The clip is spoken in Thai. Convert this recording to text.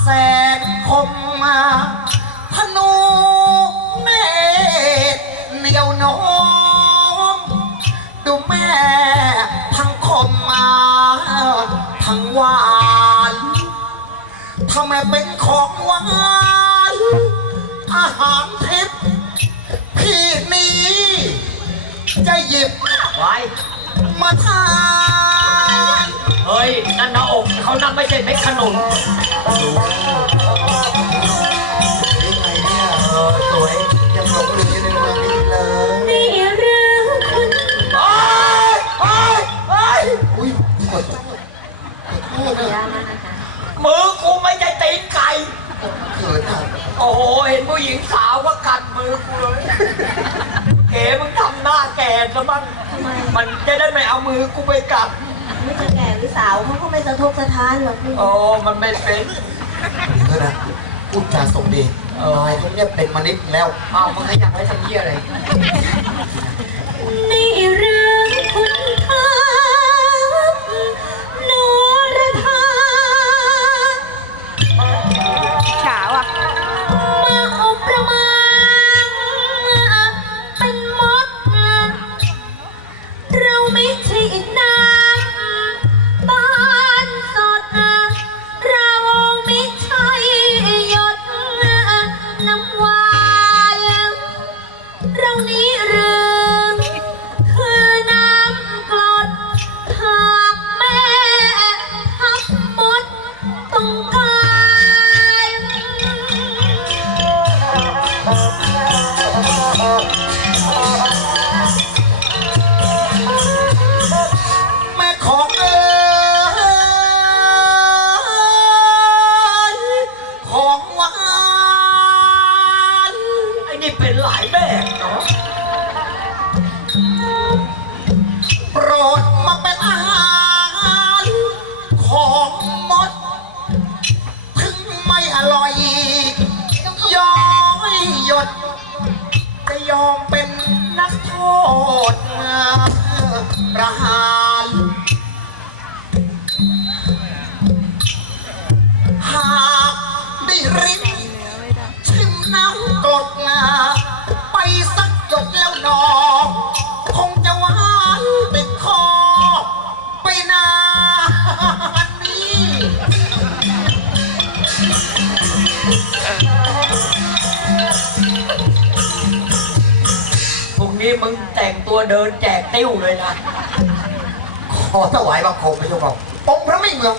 แสนคมมาธนูเมตเหนียวโน้มดูแม่ทั้งคมมาทั้งหวานทำไมเป็นของหวานอาหารทิพย์พี่นี้จะหยิบไว้มาทานเฮ้ยนั่น หน้าอกเขานั่นไม่ใช่เม็ดขนุนไงเนี่ยเออสวยยังหลงเหลืออยู่ในเมืองนี้เลย นี่เรื่องคุณโอ้ยโอ้ยโอ้ยอุ้ยขอโทษขอโทษนะมือกูไม่ใช่ตีนไก่ เขินอะโอ้โห เห็นผู้หญิงสาวก็กัดมือกูเลย เก๋มึงทำหน้าแก่ซะมั้งมมันจะได้ไม่เอามือกูไปกัด ไม่จะแก่หรือสาวเขาก็ไม่สะทกสะท้านหรอกพี่โอ้มันไม่เป็นเดี๋ยวนะพูดจาทรงดีเออนายเขาเนี่ยเป็นมนิษฐ์แล้วเอ้ามึงขยับไว้ทำเหี้ยอะไร เเป็นหลายแบบเนาะโปรดมาเป็นอาหารของมด ถึงไม่อร่อยย้อยหยด จะยอมเป็นนักโทษประหารหากได้ริม มึงแต่งตัวเดินแจกติ้วเลยนะ ขอถวายบังคมพระเจ้าค่ะองค์พระมิ่งเมือง